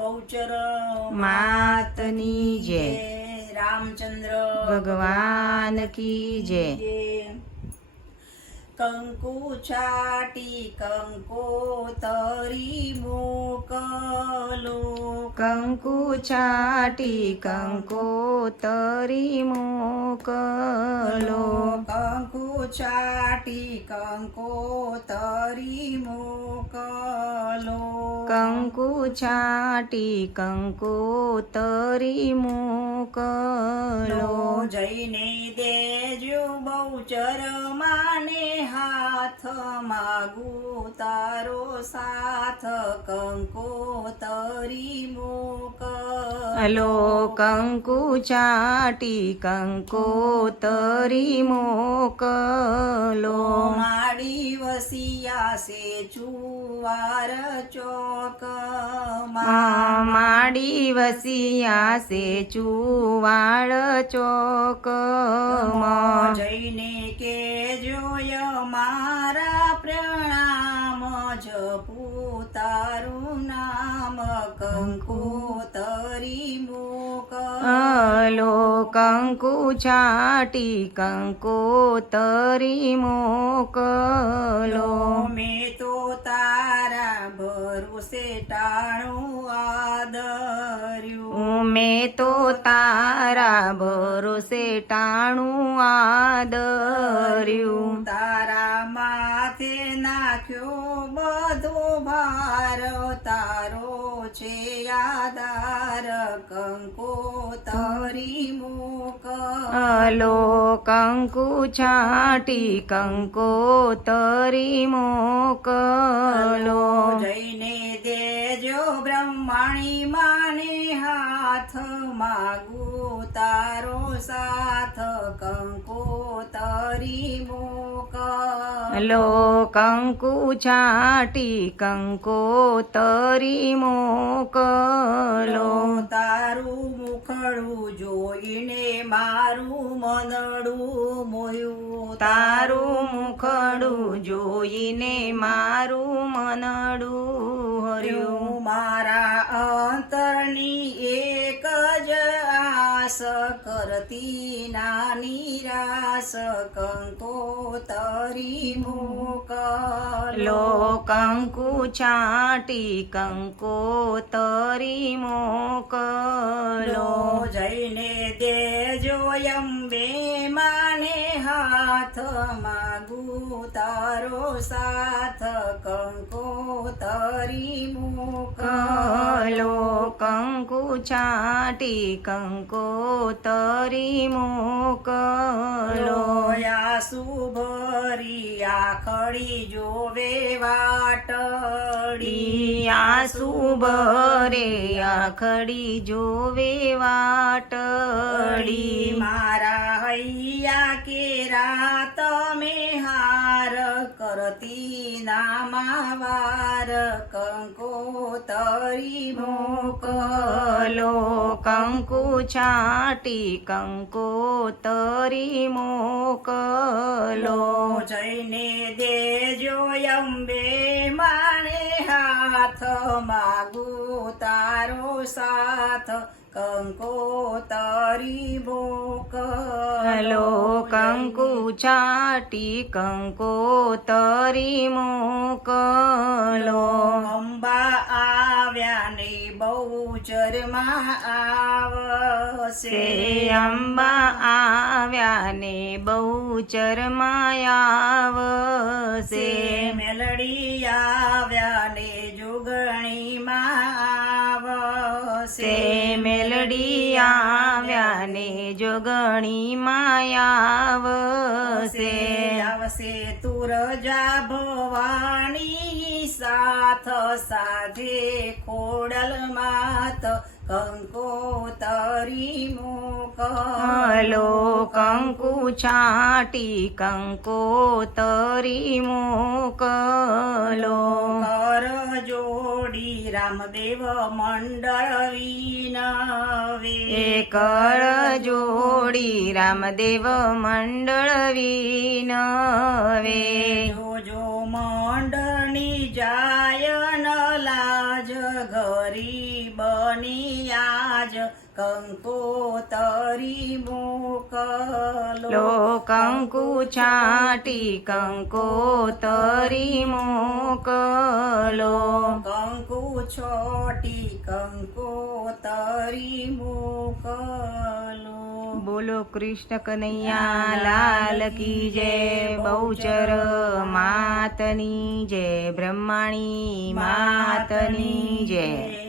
બહુચર માતની જય, રામચંદ્ર ભગવાન કી જય. કંકુ છાટી કંકોતરી મોકલો, કંકુ છાટી કંકોતરી મોકલો, કંકુ છાટી કંકોતરી મોકલો, કંકુ છાટી કંકોતરી મોકલો. જઈને દેજો બહુચર માને હાથ, માગું તારો સાથ કંકોતરી મોકલો. કંકુ છાટી કંકોતરી મોકલો, માડી વસિયા સે ચુવાર ચોક, માડી વસિયા સે ચુવાડ ચોકમાં. જઈને કે જોય મારા પ્રણામ, જપું તારું નામ કંકોતરી મોકલો. કંકુ છાટી કંકોતરી મોકલો, મેં તો તારા ભરોસે ટાણું આદર્યું, મેં તો તારા ભરોસે ટાણું આદર્યું. તારા માથે નાખ્યો બધો ભાર, તારો છે આધાર કંકોતરી મોકલો. કંકુ છાટી કંકોતરી મોકલો, જઈને દેજો બ્રહ્માણી માને હાથ, માગું તારો સાથ કંકોતરી મોકલો. કંકુ છાટી કંકોતરી મોકલો, તારું મુખડું જોઈને મારું મનડું મોયું, તારું મુખડું જોઈને મારું મનડું હર્યું. મારા અંતરની એક જ આસ, કરતી નાની રાસ કંકોતરી મોકલો. કંકુ છાટી કંકોતરી મોકલો, જઈને દેજો અંબે માને હાથ, માગું તારો સાથ કંકોતરી મોકલો. કંકુ છાટી કંકોતરી મોકલો, આસુ ભરી આખડી જોવે વાટડી, આસુ ભરે આખડી જોવે વાટડી. મારા હૈયા કેરા તમે હાર, કરતી નામાવાર કંકોતરી મોકલો. કંકુ છાટી કંકોતરી મોકલો, જઈને દેજો અંબે માણે હાથ, માગું તારો સાથ કંકોતરી મોકલો. કંકુ છાટી કંકોતરી મોકલો, અંબા આવ્યા ને બહુચરમાં આવશે, અંબા આવ્યા ને બહુચરમાં આવશે. મેલડી આવ્યા ને જોગણીમાં આવશે, મેલડી આવ્યા ને જોગણીમાં આવશે. આવશે તુરજા ભવાની સાથ, સાધે ખોડલ માત કંકોતરી મોકલો. કંકુ છાટી કંકોતરી મોકલો, કર જોડી રામદેવ મંડળ વિનવે, કર જોડી રામદેવ મંડળ વિનવે. જોજો મંડળની જાય ન લાજ, ઘર તરી બની આજ કંકોતરી મોકલો. લો કંકુ છાટી કંકોતરી મોકલો. કંકુ છોટી કંકોતરી મોકલો. બોલો કૃષ્ણ કનૈયા લાલ કી જય. બહુચર માતની જય. બ્રહ્માણી માતની જય.